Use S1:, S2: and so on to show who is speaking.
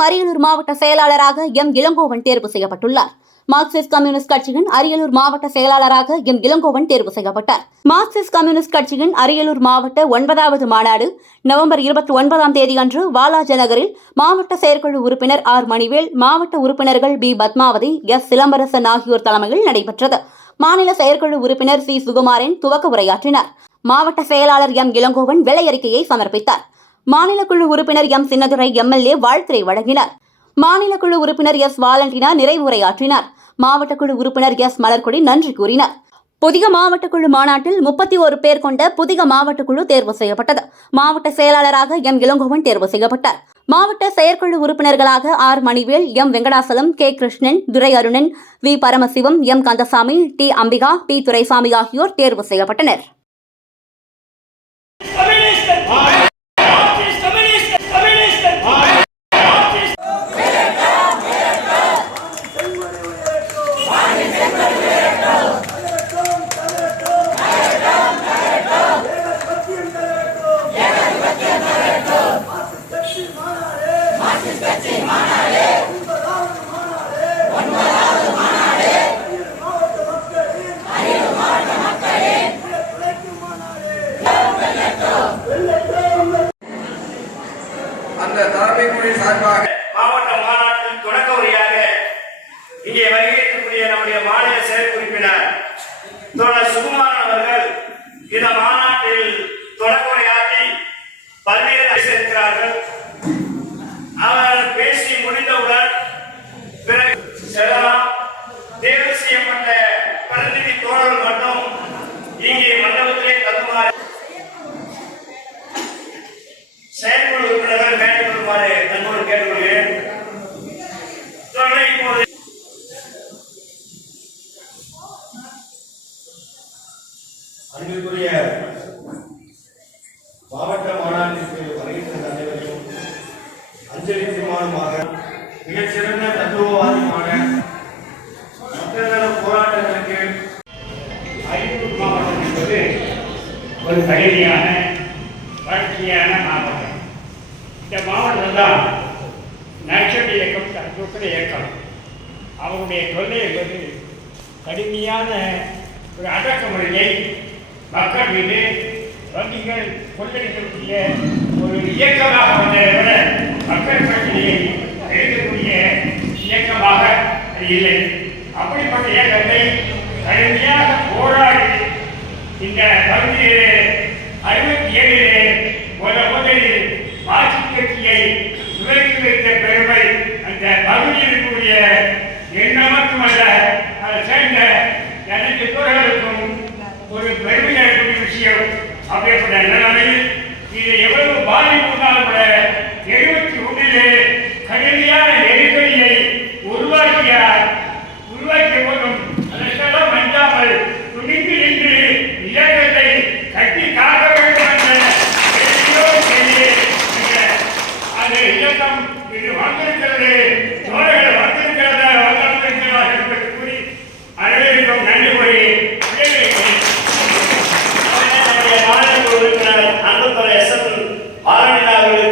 S1: அரியலூர் மாவட்ட செயலாளராக எம். இளங்கோவன் தேர்வு செய்யப்பட்டுள்ளார். மார்க்சிஸ்ட் கம்யூனிஸ்ட் கட்சியின் அரியலூர் மாவட்ட செயலாளராக எம். இளங்கோவன் தேர்வு செய்யப்பட்டார். மார்க்சிஸ்ட் கம்யூனிஸ்ட் கட்சியின் அரியலூர் மாவட்ட ஒன்பதாவது மாநாடு நவம்பர் இருபத்தி ஒன்பதாம் தேதி அன்று வாலாஜ நகரில் மாவட்ட செயற்குழு உறுப்பினர் ஆர். மணிவேல் மாவட்ட உறுப்பினர்கள் பி. பத்மாவதி எஸ். சிலம்பரசன் ஆகியோர் தலைமையில் நடைபெற்றது. மாநில செயற்குழு உறுப்பினர் சி. சுகுமாரன் துவக்க உரையாற்றினார். மாவட்ட செயலாளர் எம். இளங்கோவன் விலையறிக்கையை சமர்ப்பித்தார். மாநில குழு உறுப்பினர் எம். சின்னதுரை எம்எல்ஏ வாழ்த்துரை வழங்கினார். மாநில குழு உறுப்பினர் எஸ். வாலண்டினா நிறைவுரையாற்றினார். மாவட்ட குழு உறுப்பினர் எஸ். மலர்கொடி நன்றி கூறினார். புதிய மாவட்ட குழு மாநாட்டில் முப்பத்தி ஒரு பேர் கொண்ட புதிய மாவட்ட குழு தேர்வு செய்யப்பட்டது. மாவட்ட செயலாளராக எம். இளங்கோவன் தேர்வு செய்யப்பட்டார். மாவட்ட செயற்குழு உறுப்பினர்களாக R. Manivel M. Venkatachalam K. Krishnan Durai Arunan V. Paramasivam M. Kandasamy T. Ambika T Duraisamy ஆகியோர் தேர்வு செய்யப்பட்டனர்
S2: communist marxist communist communist marxist
S3: அந்த தலைமைக்குழு சார்பாக மாவட்ட மாநாட்டில் தொடக்க உரையாக இங்கே வருகிறக்கூடிய நம்முடைய மாநில செயல் உறுப்பினர் தோழர் சுகுமாரன் அவர்கள் இந்த மாநாட்டில் தொடக்க உரையாற்றி பல்வேறு பேசியிருக்கிறார்கள் அவர் பேசி முடிந்தவுடன் பிறகு செல்லலாம். தேர்வு செய்யப்பட்ட பிரதிநிதி தோழர்கள் மட்டும் இங்கே மண்டபத்திலே தங்குமாறு
S4: அன்பிற்குரிய மாவட்ட மாநாட்டிற்கு வருகின்ற அனைவரையும் அஞ்சலி தீர்மானமாக மிகச்சிறந்த தத்துவவாதமான மக்கள் நல போராட்டங்களுக்கு
S2: ஐநூறு மாவட்டம் என்பது ஒரு தகுதியான வளர்ச்சியான மாவட்டம். இந்த மாவட்டம் தான் நக்சல் இயக்கம் தற்கொலை இயக்கம். அவருடைய தொல்லை என்பது கடுமையான ஒரு அடக்குமுறையை மக்கள் மீது வங்கிகள் கொள்ளடிக்கக்கூடிய ஒரு இயக்கமாக வந்ததை விட மக்கள் பிரச்சனையை எழுதக்கூடிய இயக்கமாக இல்லை. அப்படிப்பட்ட இயக்கத்தை கடுமையாக போராடி இந்த பகுதியிலே அறுபத்தி ஏழிலே முத முதலில் ஆட்சி கட்சியை துவக்கி வைத்த பெருமை அந்த பகுதியில் இருக்கக்கூடிய எண்ணமக்கும் அல்ல அதை சேர்ந்த அப்டேட் பண்ண என்ன நல்லது இது எவ்வளவு பாதிப்பு இருந்தாலும் கூட எழுபத்தி ஒன்றிலே கடுமையான நெருக்கடியை உருவாக்கியார் உருவாக்கிய போதும். அதற்கெல்லாம் அஞ்சாமல் துணிந்து நின்று இயக்கத்தை கட்டி காக்க வேண்டும் என்ற அது இயக்கம் இது வந்திருக்க
S3: பாராட்டினார்கள்